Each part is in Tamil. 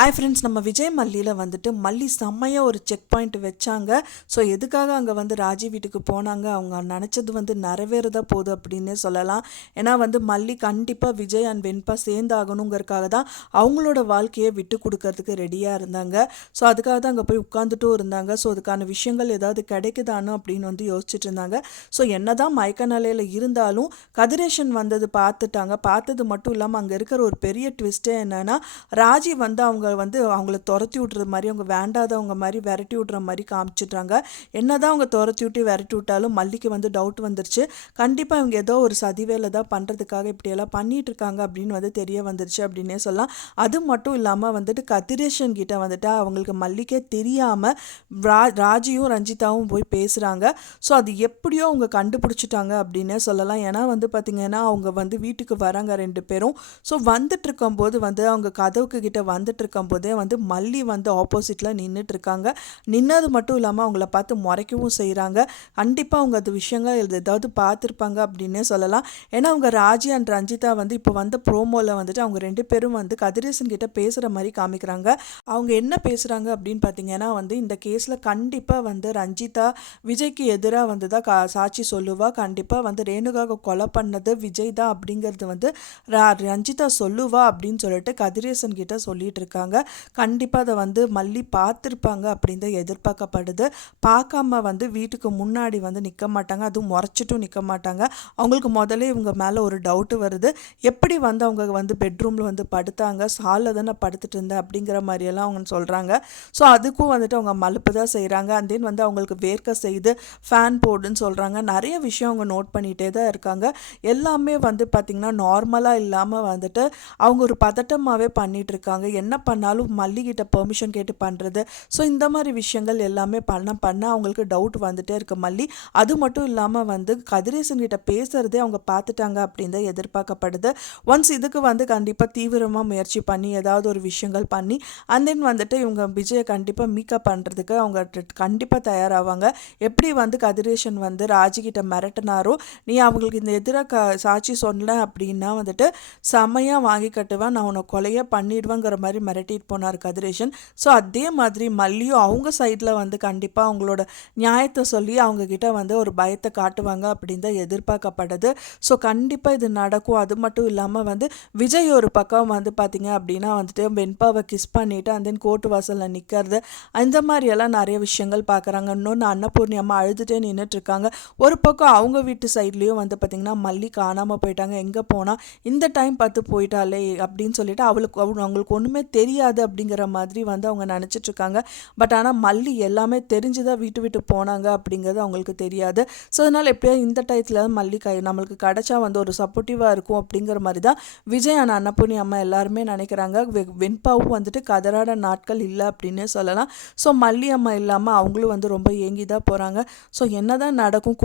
ஹாய் ஃப்ரெண்ட்ஸ், நம்ம விஜய் மல்லியில் வந்துட்டு மல்லி செம்மையாக ஒரு செக் பாயிண்ட் வச்சாங்க. ஸோ எதுக்காக அங்கே வந்து ராஜி வீட்டுக்கு போனாங்க, அவங்க நினச்சது வந்து நிறைவேறதா போகுது அப்படின்னே சொல்லலாம். ஏன்னா வந்து மல்லி கண்டிப்பாக விஜய் அண்ட் வெண்பா சேர்ந்தாகணுங்கிறதுக்காக தான் அவங்களோட வாழ்க்கையை விட்டு கொடுக்கறதுக்கு ரெடியாக இருந்தாங்க. ஸோ அதுக்காக தான் அங்கே போய் உட்காந்துட்டும் இருந்தாங்க. ஸோ அதுக்கான விஷயங்கள் ஏதாவது கிடைக்குதானோ அப்படின்னு வந்து யோசிச்சுட்டு இருந்தாங்க. ஸோ என்ன தான் மயக்க நிலையில் இருந்தாலும் கதிரேஷன் வந்தது பார்த்துட்டாங்க. பார்த்தது மட்டும் இல்லாமல் அங்கே இருக்கிற ஒரு பெரிய ட்விஸ்ட்டே என்னென்னா, ராஜி வந்து அவங்கள துரத்தி விட்ற மாதிரி, அவங்க வேண்டாதவங்க மாதிரி விரட்டி விட்ற மாதிரி காமிச்சிட்றாங்க. என்னதான் அவங்க துரத்தி விட்டு விரட்டி விட்டாலும் மல்லிக்கு வந்து டவுட் வந்துருச்சு. கண்டிப்பாக இவங்க ஏதோ ஒரு சதி வேலை தான் பண்ணுறதுக்காக இப்படியெல்லாம் பண்ணிட்டு இருக்காங்க அப்படின்னு வந்து தெரிய வந்துருச்சு அப்படின்னே சொல்லலாம். அது மட்டும் இல்லாமல் வந்துட்டு கதிரேஷன் கிட்ட வந்துட்டு அவங்களுக்கு மல்லிக்கே தெரியாமல் ராஜியும் ரஞ்சிதாவும் போய் பேசுகிறாங்க. ஸோ அது எப்படியோ அவங்க கண்டுபிடிச்சிட்டாங்க அப்படின்னே சொல்லலாம். ஏன்னா வந்து பார்த்திங்கன்னா அவங்க வந்து வீட்டுக்கு வராங்க 2 பேரும். ஸோ வந்துட்டு இருக்கும்போது வந்து அவங்க கதவுக்கு கிட்ட வந்துட்டு இருக்கும்போதே வந்து மல்லி வந்து ஆப்போசிட்டில் நின்றுட்டு இருக்காங்க. நின்னது மட்டும் இல்லாமல் அவங்கள பார்த்து முறைக்கவும் செய்கிறாங்க. கண்டிப்பாக அவங்க அது விஷயங்கள் ஏதாவது பார்த்துருப்பாங்க அப்படின்னே சொல்லலாம். ஏன்னா அவங்க ராஜி அண்ட் ரஞ்சிதா வந்து இப்போ வந்து ப்ரோமோவில் வந்துட்டு அவங்க 2 பேரும் வந்து கதிரேசன் கிட்ட பேசுகிற மாதிரி காமிக்கிறாங்க. அவங்க என்ன பேசுகிறாங்க அப்படின்னு பார்த்தீங்கன்னா வந்து இந்த கேஸில் கண்டிப்பாக வந்து ரஞ்சிதா விஜய்க்கு எதிராக வந்து தான் சாட்சி சொல்லுவா. கண்டிப்பாக வந்து ரேணுகாவை கொலை பண்ணது விஜய் தான் அப்படிங்கிறது வந்து ரஞ்சிதா சொல்லுவா அப்படின்னு சொல்லிட்டு கதிரேசன் கிட்ட சொல்லிட்டு இருக்காங்க. கண்டிப்பாக அதை வந்து மல்லி பார்த்துருப்பாங்க அப்படின்னு தான் எதிர்பார்க்கப்படுது. பார்க்காம வந்து வீட்டுக்கு முன்னாடி வந்து நிற்க மாட்டாங்க, அதுவும் முறைச்சிட்டும் நிற்க மாட்டாங்க. அவங்களுக்கு முதல்ல இவங்க மேலே ஒரு டவுட்டு வருது. எப்படி வந்து அவங்க வந்து பெட்ரூமில் வந்து படுத்தாங்க, ஹாலில் தானே படுத்துட்டு இருந்தேன் அப்படிங்கிற மாதிரியெல்லாம் அவங்க சொல்கிறாங்க. ஸோ அதுக்கும் வந்துட்டு அவங்க மலுப்பு தான் செய்கிறாங்க. அண்ட் தென் வந்து அவங்களுக்கு வேர்க்க செய்து ஃபேன் போடுன்னு சொல்கிறாங்க. நிறைய விஷயம் அவங்க நோட் பண்ணிகிட்டே தான் இருக்காங்க. எல்லாமே வந்து பார்த்திங்கன்னா நார்மலாக இல்லாமல் வந்துட்டு அவங்க ஒரு பதட்டமாகவே பண்ணிகிட்டு இருக்காங்க. என்ன பண்ணாலும் மல்லிகிட்ட பெர்மிஷன் கேட்டு பண்ணுறது. ஸோ இந்த மாதிரி விஷயங்கள் எல்லாமே பண்ண அவங்களுக்கு டவுட் வந்துட்டே இருக்கு மல்லி. அது மட்டும் இல்லாமல் வந்து கதிரேசன் கிட்ட பேசுகிறதே அவங்க பார்த்துட்டாங்க அப்படின்னு தான் எதிர்பார்க்கப்படுது. ஒன்ஸ் இதுக்கு வந்து கண்டிப்பாக தீவிரமாக முயற்சி பண்ணி ஏதாவது ஒரு விஷயங்கள் பண்ணி அண்ட் தென் வந்துட்டு இவங்க விஜயை கண்டிப்பாக மீக்கப் பண்ணுறதுக்கு அவங்க கண்டிப்பாக தயாராவாங்க. எப்படி வந்து கதிரேசன் வந்து ராஜிகிட்ட மிரட்டினாரோ, நீ அவங்களுக்கு இந்த எதிராக சாட்சி சொன்னல அப்படின்னா வந்துட்டு செம்மையாக வாங்கி கட்டுவேன், நான் உன்னை கொலையே பண்ணிடுவேங்கிற மாதிரி மிரட்டிட்டு போனார் கதிரேசன். ஸோ அதே மாதிரி மல்லியும் அவங்க சைடில் வந்து கண்டிப்பாக அவங்களோட நியாயத்தை சொல்லி அவங்கக்கிட்ட வந்து ஒரு பயத்தை காட்டுவாங்க அப்படின்னு தான் எதிர்பார்க்கப்படுது. ஸோ கண்டிப்பாக இது நடக்கும். அது மட்டும் இல்லாமல் வந்து விஜய் ஒரு பக்கம் வந்து பார்த்திங்க அப்படின்னா வந்துட்டு வெண்பாவை கிஸ் பண்ணிவிட்டு அந்த தென் கோர்ட்டு வாசலில் நிற்கிறது, இந்த மாதிரியெல்லாம் நிறைய விஷயங்கள் பார்க்குறாங்க. இன்னொன்று அன்னபூர்ணி அம்மா அழுதுகிட்டே நின்றுட்டுருக்காங்க. ஒரு பக்கம் அவங்க வீட்டு சைட்லேயும் வந்து பார்த்திங்கன்னா மல்லி காணாமல் போயிட்டாங்க, எங்கே போனால் இந்த டைம் பார்த்து போயிட்டாலே அப்படின்னு சொல்லிட்டு அவங்களுக்கு ஒன்றுமே தெரியாது அப்படிங்கிற மாதிரி வந்து அவங்க நினச்சிட்ருக்காங்க. பட் ஆனால் மல்லி எல்லாமே தெரிஞ்சுதான் வீட்டு விட்டு போனாங்க அப்படிங்கிறது அவங்களுக்கு தெரியாது. ஸோ அதனால் எப்படியோ இந்த டயத்தில் மல்லி நம்மளுக்கு கிடச்சா வந்து ஒரு சப்போர்ட்டிவாக இருக்கும் அப்படிங்கிற மாதிரி தான் விஜய் அண்ட் அன்னபூர்ணி அம்மா எல்லாருமே நினைக்கிறாங்க. வெண்பாவும் வந்துட்டு கதறாட நாட்கள் இல்லை அப்படின்னே சொல்லலாம். ஸோ மல்லி அம்மா இல்லாமல் அவங்களும் வந்து ரொம்ப ஏங்கி தான் போகிறாங்க. ஸோ என்ன தான் நடக்கும்,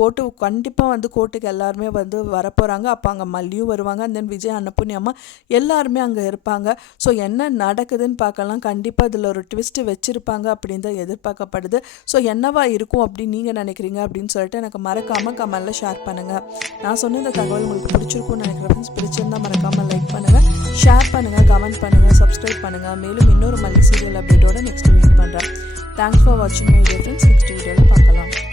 கண்டிப்பாக வந்து கோர்ட்டுக்கு எல்லாருமே வந்து வரப்போகிறாங்க. அப்போ அங்கே மல்லியும் வருவாங்க, அண்ட் தென் விஜய் அன்னபூர்ணி அம்மா எல்லாருமே அங்கே இருப்பாங்க. ஸோ என்ன நடக்குதுன்னு பார்க்கலாம். கண்டிப்பாக இதில் ஒரு ட்விஸ்ட்டு வச்சுருப்பாங்க அப்படின்னு தான் எதிர்பார்க்கப்படுது. ஸோ என்னவா இருக்கும் அப்படின்னு நீங்கள் நினைக்கிறீங்க அப்படின்னு சொல்லிட்டு எனக்கு மறக்காமல் கமெண்டில் ஷேர் பண்ணுங்கள். நான் சொன்ன இந்த தகவல் உங்களுக்கு பிடிச்சிருக்கும்னு நினைக்கிறேன். ஃப்ரெண்ட்ஸ், பிடிச்சிருந்தால் மறக்காமல் லைக் பண்ணுங்கள், ஷேர் பண்ணுங்கள், கமெண்ட் பண்ணுங்கள், சப்ஸ்கிரைப் பண்ணுங்கள். மேலும் இன்னொரு மல்லி சீரியல் அப்டேட்டோட நெக்ஸ்ட் மீட் பண்ணுறேன். தேங்க்ஸ் ஃபார் வாட்சிங் மை வீடியோ ஃப்ரெண்ட்ஸ். நெக்ஸ்ட் வீடியோவில் பார்க்கலாம்.